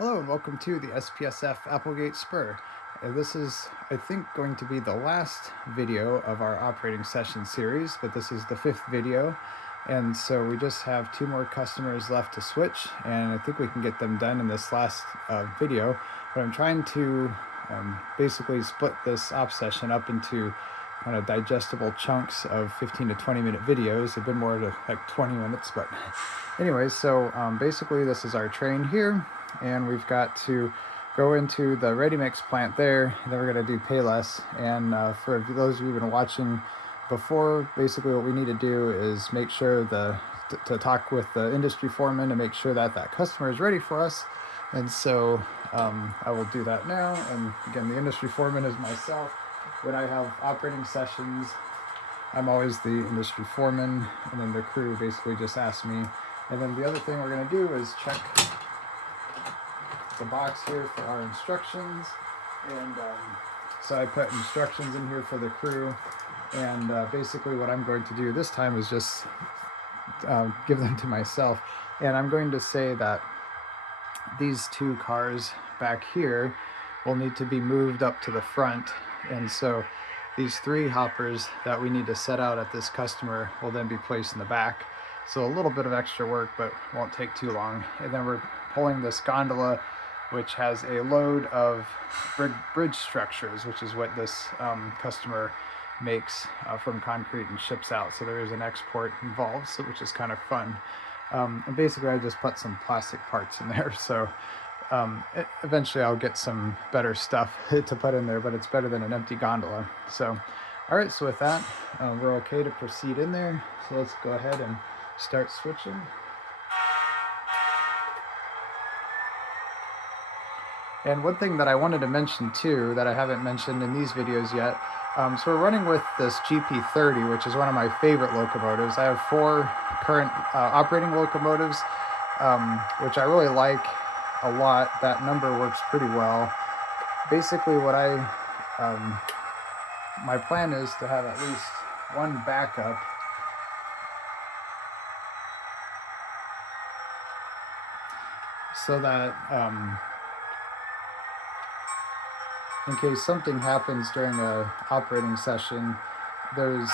Hello and welcome to the SPSF Applegate Spur. This is, I think, going to be the last video of our operating session series, but this is the 5th video. And so we just have 2 more customers left to switch, and I think we can get them done in this last video. But I'm trying to basically split this op session up into kind of digestible chunks of 15 to 20 minute videos. They've been more to like 20 minutes, but anyways, so basically this is our train here, and we've got to go into the ready mix plant there, and then we're going to do Payless. And for those of you who've been watching before, basically what we need to do is make sure to talk with the industry foreman to make sure that that customer is ready for us. And so I will do that now. And again, the industry foreman is myself. When I have operating sessions, I'm always the industry foreman, and then the crew basically just asks me. And then the other thing we're going to do is check the box here for our instructions. And so I put instructions in here for the crew. And basically what I'm going to do this time is just give them to myself. And I'm going to say that these 2 cars back here will need to be moved up to the front. And so these 3 hoppers that we need to set out at this customer will then be placed in the back. So a little bit of extra work, but won't take too long. And then we're pulling this gondola, which has a load of bridge structures, which is what this customer makes from concrete and ships out. So there is an export involved, so which is kind of fun. And basically I just put some plastic parts in there. So eventually I'll get some better stuff to put in there, but it's better than an empty gondola. So, all right, so with that, we're okay to proceed in there. So let's go ahead and start switching. And one thing that I wanted to mention too, that I haven't mentioned in these videos yet, so we're running with this GP30, which is one of my favorite locomotives. I have 4 current operating locomotives, which I really like a lot. That number works pretty well. Basically what my plan is to have at least one backup so that in case something happens during a operating session, there's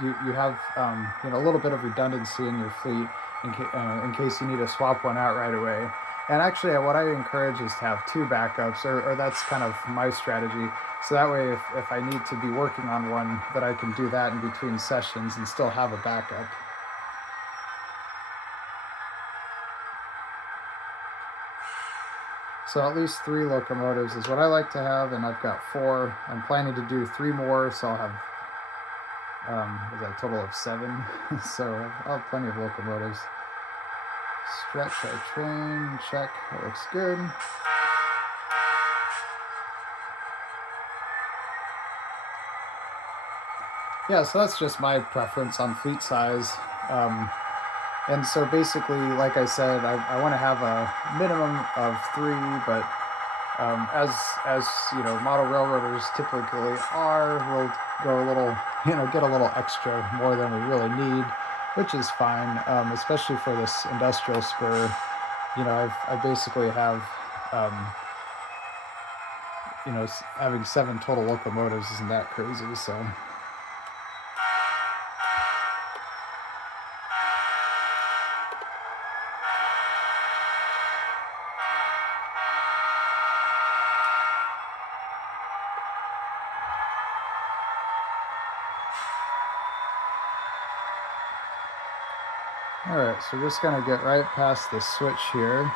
you have a little bit of redundancy in your fleet in case you need to swap one out right away. And actually, what I encourage is to have 2 backups, or that's kind of my strategy. So that way, if I need to be working on one, that I can do that in between sessions and still have a backup. So at least 3 locomotives is what I like to have, and I've got 4. I'm planning to do 3 more, so I'll have is that a total of 7? So I'll have plenty of locomotives. Stretch our train, check, that looks good. Yeah, so that's just my preference on fleet size. And so basically, like I said, I want to have a minimum of 3, but as you know, model railroaders typically are, we'll go a little, get a little extra more than we really need, which is fine, especially for this industrial spur. I basically have, having 7 total locomotives isn't that crazy, so. All right, so we're just gonna get right past the switch here.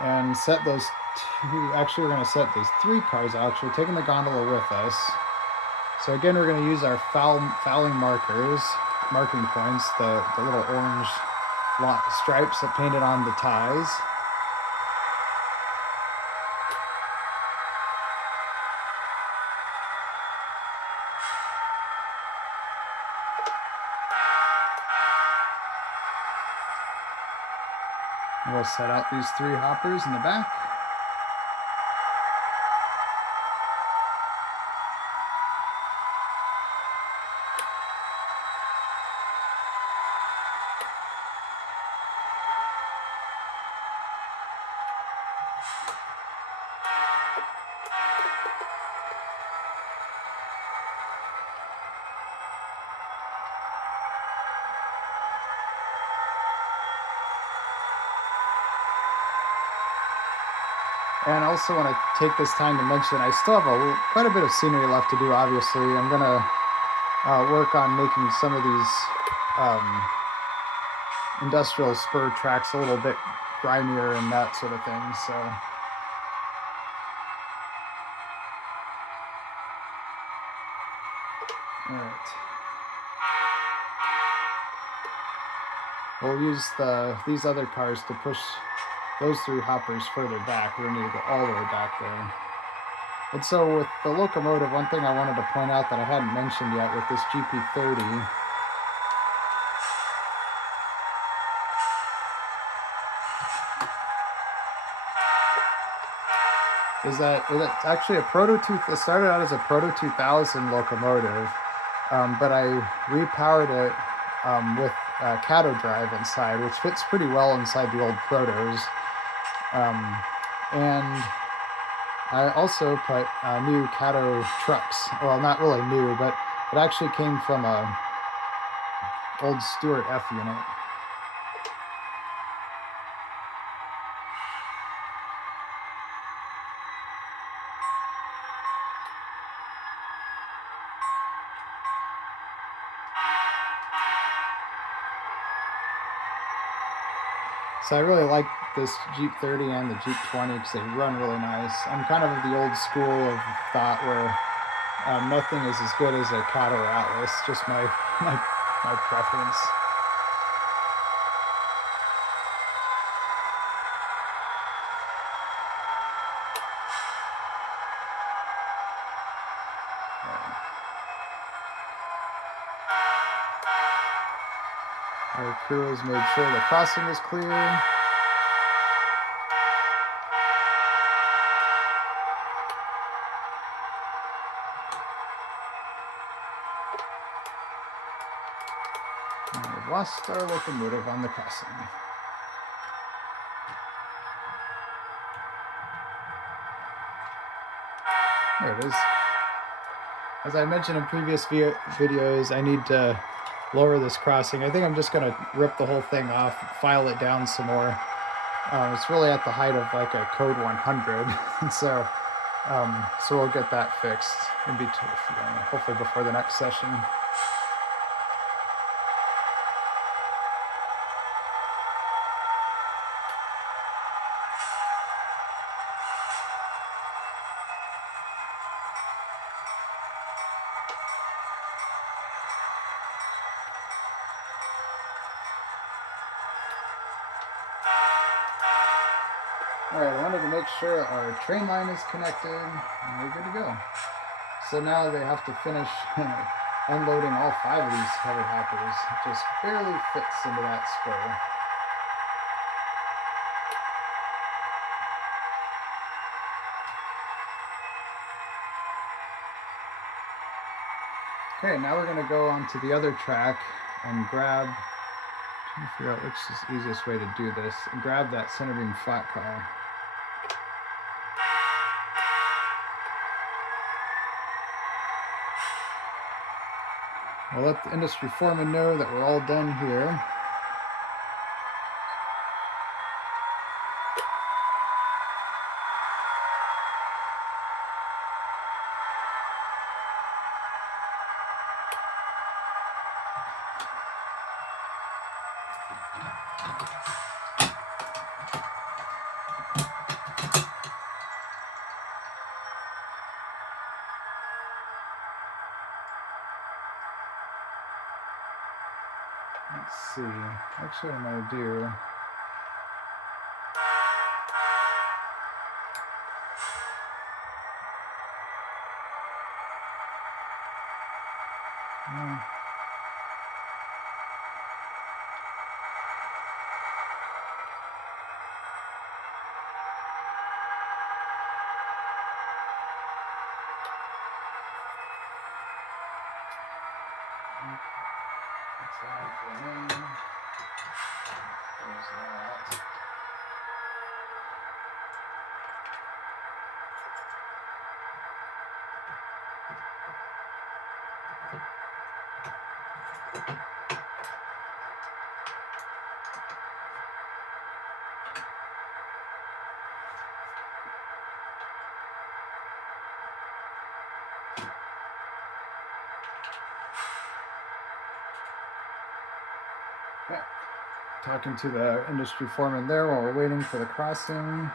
And set those 2, actually we're gonna set those 3 cars out. We're taking the gondola with us. So again, we're going to use our fouling marking points, the little orange stripes that painted on the ties. We'll set out these 3 hoppers in the back. And I also want to take this time to mention I still have quite a bit of scenery left to do, obviously. I'm going to work on making some of these industrial spur tracks a little bit grimier and that sort of thing. So, all right. We'll use these other cars to push those 3 hoppers further back. We don't need to go all the way back there. And so with the locomotive, one thing I wanted to point out that I hadn't mentioned yet with this GP30 is that it's actually a It started out as a Proto 2000 locomotive, but I repowered it with Cato drive inside, which fits pretty well inside the old Protos. And I also put new Cato trucks. Well, not really new, but it actually came from a old Stuart F unit. So I really like this Jeep 30 and the Jeep 20 because they run really nice. I'm kind of the old school of thought where nothing is as good as a Cato or Atlas, just my preference. Our crew has made sure the crossing is clear. And we've lost our locomotive on the crossing. There it is. As I mentioned in previous videos, I need to lower this crossing. I think I'm just going to rip the whole thing off, file it down some more. It's really at the height of like a code 100, so we'll get that fixed in between, hopefully before the next session. Alright, I wanted to make sure our train line is connected, and we're good to go. So now they have to finish unloading all 5 of these covered hoppers. It just barely fits into that spur. Okay, now we're going to go on to the other track and grab, trying to figure out which is the easiest way to do this, and grab that center beam flat car. I'll let the industry foreman know that we're all done here. Let's see, actually what I'm going to do, in. There's that. Okay. Talking to the industry foreman there while we're waiting for the crossing.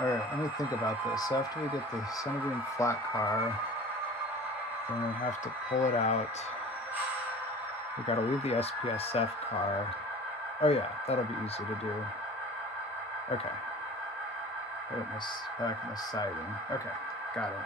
Alright, let me think about this. So after we get the centerbeam flat car, then we have to pull it out. We gotta leave the SPSF car. Oh yeah, that'll be easy to do. Okay. Put it in this, back in the siding. Okay, got it.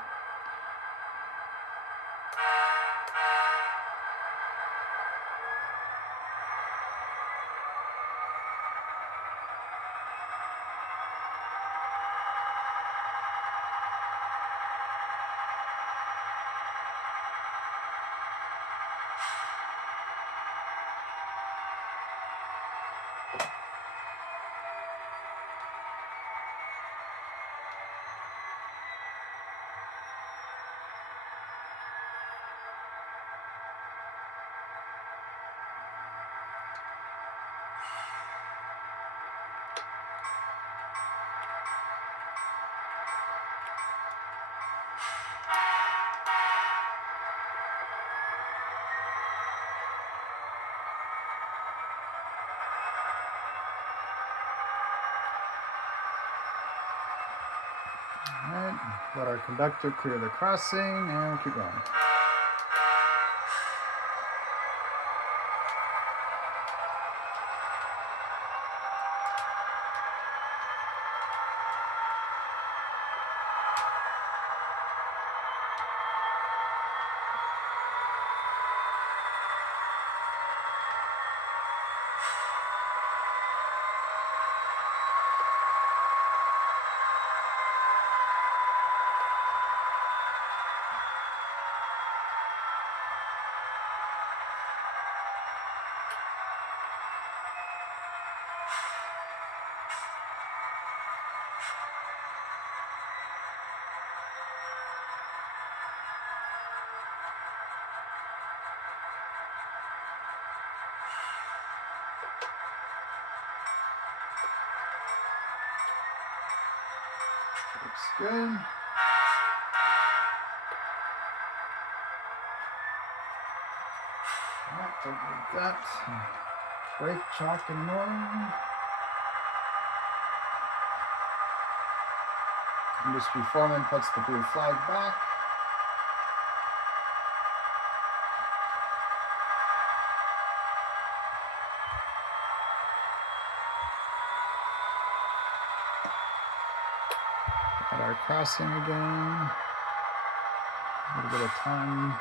Alright, let our conductor clear the crossing and keep going. Looks good. Don't need that. Brake chalk anymore. Industry foreman puts the blue flag back. At our crossing again. A little bit of time.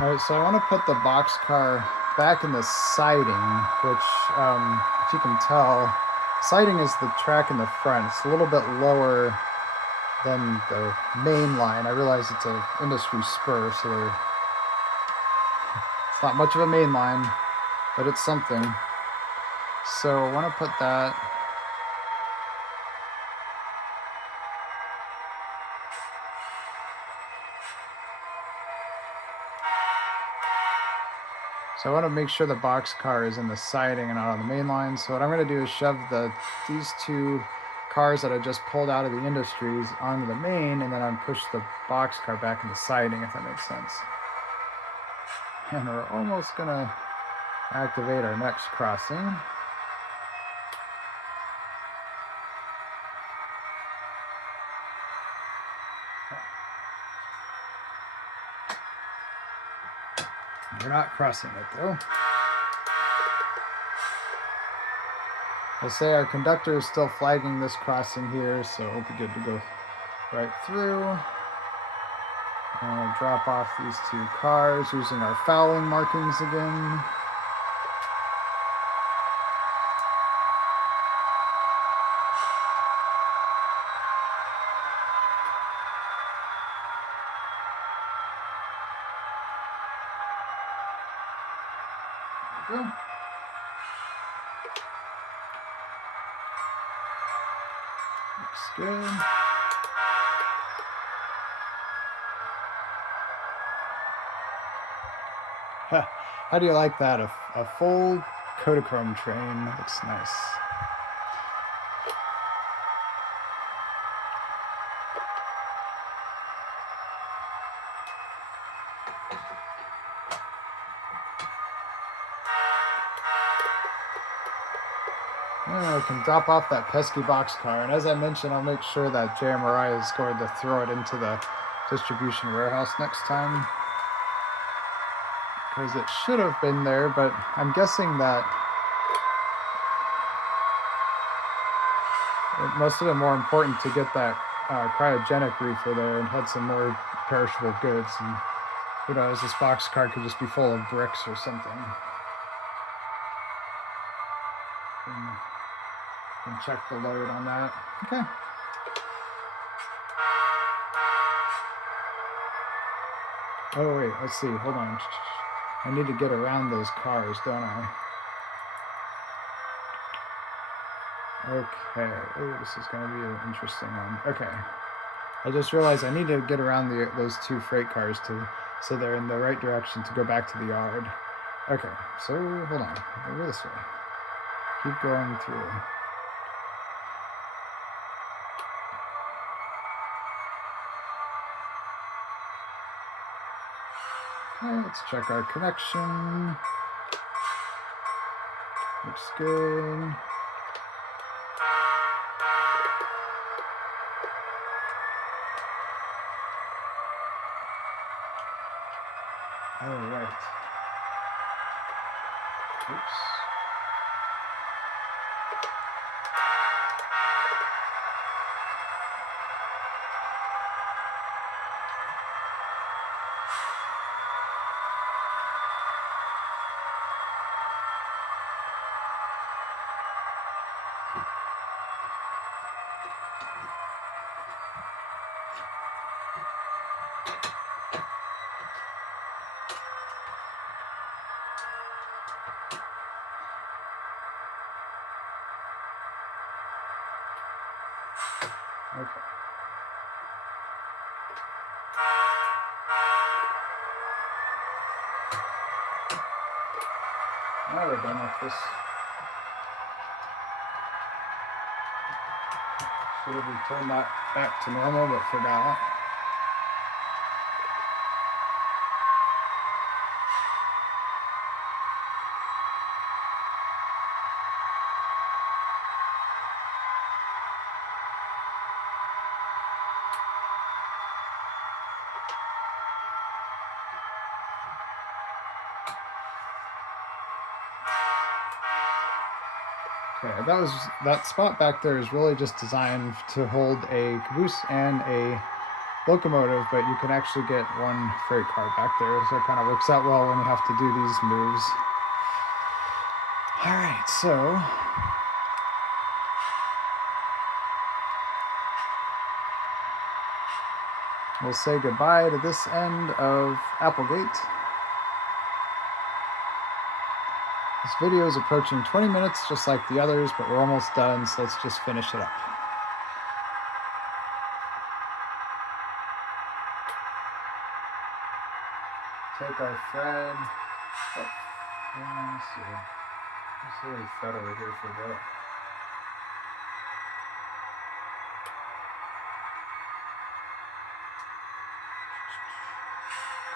All right, so I want to put the boxcar back in the siding, which, as you can tell, siding is the track in the front. It's a little bit lower than the main line. I realize it's an industry spur, so it's not much of a main line, but it's something. So I want to put that. So I want to make sure the boxcar is in the siding and not on the main line. So what I'm going to do is shove these two cars that I just pulled out of the industries onto the main, and then I'm push the boxcar back in the siding, if that makes sense. And we're almost gonna activate our next crossing. We're not crossing it though. I'll say our conductor is still flagging this crossing here, so it'll be good to go right through. And we'll drop off these two cars using our fouling markings again. There we go. Looks good. How do you like that? A full Kodachrome train. Looks nice. And we can drop off that pesky boxcar. And as I mentioned, I'll make sure that JMRI is going to throw it into the distribution warehouse next time, because it should have been there, but I'm guessing that it must have been more important to get that cryogenic reefer there and had some more perishable goods. And who knows, this boxcar could just be full of bricks or something. And check the load on that. Okay. Oh wait, let's see. Hold on. I need to get around those cars, don't I? Okay. Oh, this is going to be an interesting one. Okay. I just realized I need to get around those two freight cars so they're in the right direction to go back to the yard. Okay. So hold on. Over this way. Keep going through. Okay, let's check our connection. Looks good. All right. Oops. Okay. Now we're done with this. Should have returned that back to normal, but forgot. Okay, that spot back there is really just designed to hold a caboose and a locomotive, but you can actually get one freight car back there, so it kind of works out well when you have to do these moves. All right, so we'll say goodbye to this end of Applegate. This video is approaching 20 minutes, just like the others, but we're almost done, so let's just finish it up. Take our thread. Oh, let's see. Let's see a thread over here for a bit.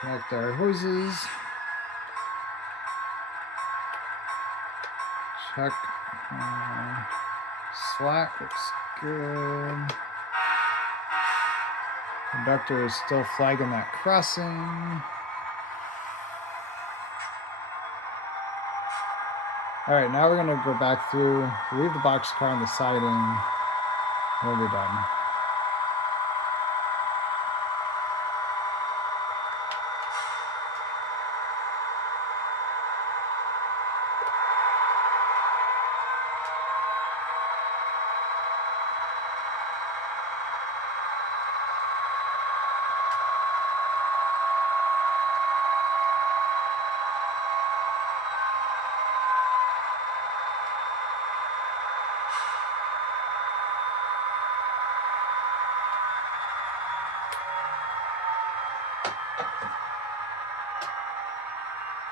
Connect our hoses. Check. Slack looks good. Conductor is still flagging that crossing. All right, now we're gonna go back through, leave the boxcar on the siding, and we're done.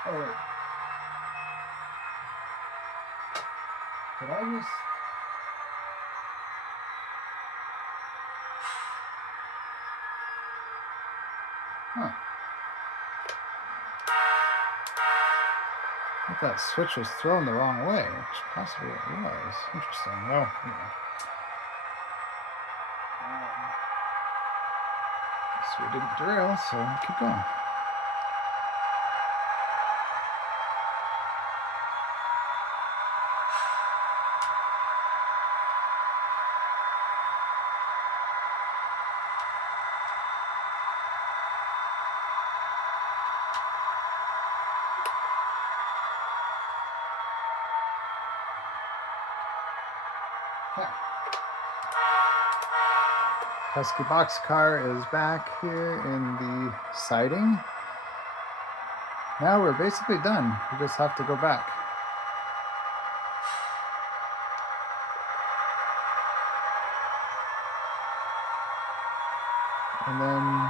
Oh wait. Did I just... Huh. I thought that switch was thrown the wrong way, which possibly it was. Interesting. Well, yeah. So we didn't derail, so keep going. Pesky boxcar is back here in the siding. Now we're basically done. We just have to go back. And then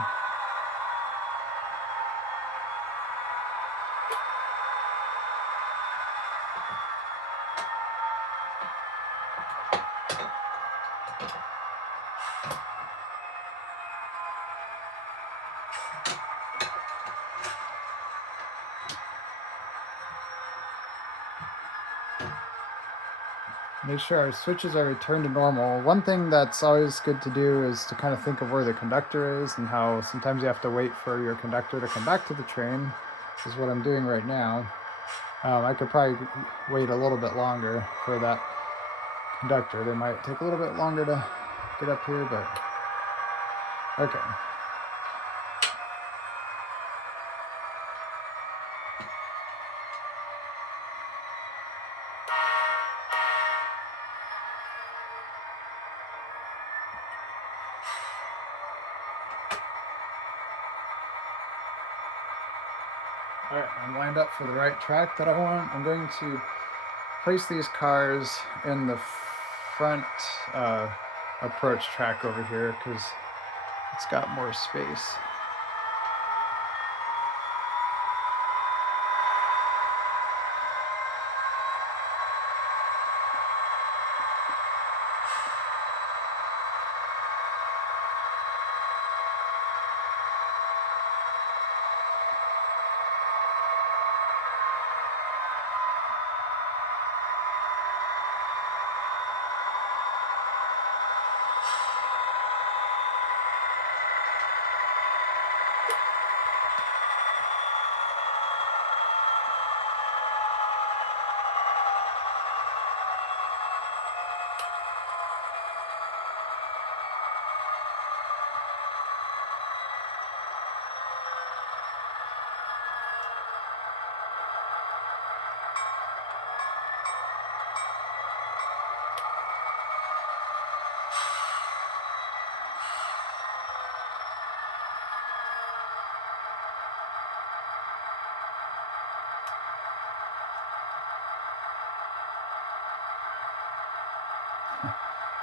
make sure our switches are returned to normal. One thing that's always good to do is to kind of think of where the conductor is and how sometimes you have to wait for your conductor to come back to the train. This is what I'm doing right now. I could probably wait a little bit longer for that conductor. They might take a little bit longer to get up here, but okay. All right, I'm lined up for the right track that I want. I'm going to place these cars in the front approach track over here because it's got more space.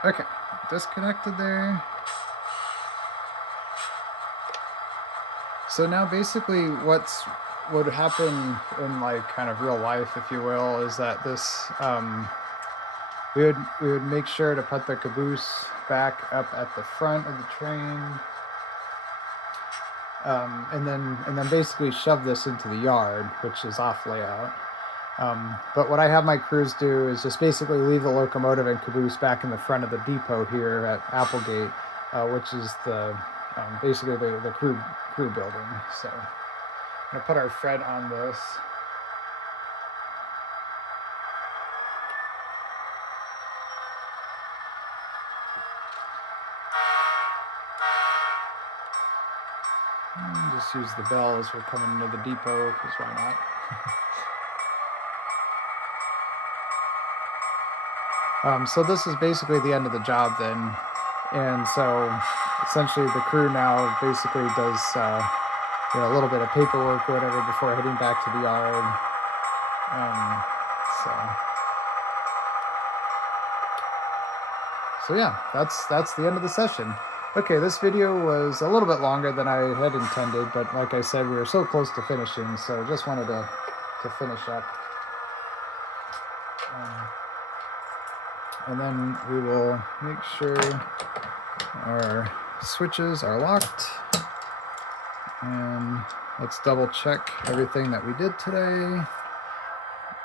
Okay, disconnected there. So now basically what would happen in like kind of real life, if you will, is that this we would make sure to put the caboose back up at the front of the train, and then basically shove this into the yard, which is off layout. But what I have my crews do is just basically leave the locomotive and caboose back in the front of the depot here at Applegate, which is the basically the crew building. So I'm gonna put our Fred on this. Just use the bell as we're coming into the depot, because why not? So this is basically the end of the job then, and so essentially the crew now basically does a little bit of paperwork or whatever before heading back to the yard. So yeah, that's the end of the session. Okay, this video was a little bit longer than I had intended, but like I said, we were so close to finishing, so just wanted to finish up. And then we will make sure our switches are locked. And let's double check everything that we did today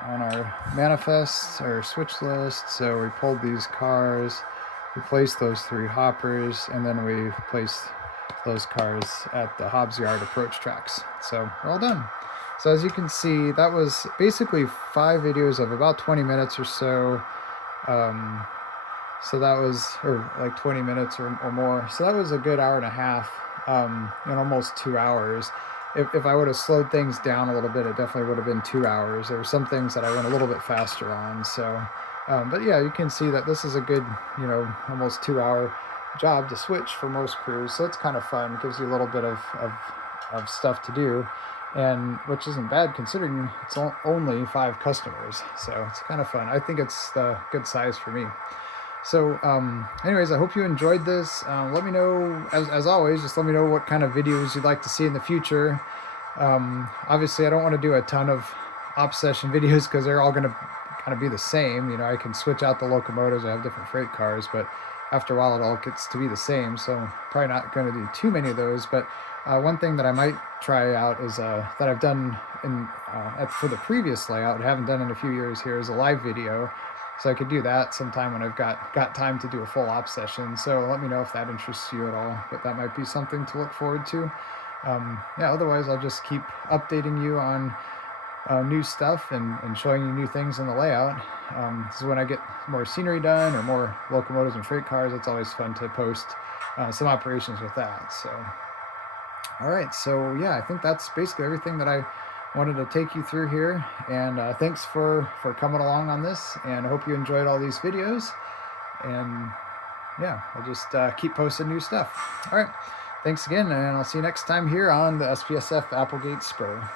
on our manifest, our switch list. So we pulled these cars, we placed those 3 hoppers, and then we placed those cars at the Hobbs Yard approach tracks. So we're all done. So as you can see, that was basically 5 videos of about 20 minutes or so. So that was, or like 20 minutes or more. So that was a good hour and a half, and almost 2 hours. If I would have slowed things down a little bit, it definitely would have been 2 hours. There were some things that I went a little bit faster on. So, but yeah, you can see that this is a good, almost 2 hour job to switch for most crews. So it's kind of fun. It gives you a little bit of stuff to do, and which isn't bad considering it's only 5 customers. So it's kind of fun. I think it's the good size for me. So anyways, I hope you enjoyed this. Let me know, as always, just let me know what kind of videos you'd like to see in the future. Obviously, I don't want to do a ton of op session videos because they're all going to kind of be the same. I can switch out the locomotives. I have different freight cars, but after a while, it all gets to be the same. So probably not going to do too many of those. But one thing that I might try out is that I've done for the previous layout, I haven't done in a few years here, is a live video. So I could do that sometime when I've got time to do a full op session. So let me know if that interests you at all. But that might be something to look forward to. Yeah, otherwise I'll just keep updating you on new stuff and showing you new things in the layout. So when I get more scenery done or more locomotives and freight cars, it's always fun to post some operations with that. So, all right. So yeah, I think that's basically everything that I wanted to take you through here, and thanks for coming along on this, and I hope you enjoyed all these videos, and yeah, I'll just keep posting new stuff. All right, thanks again, and I'll see you next time here on the SPSF Applegate Spur.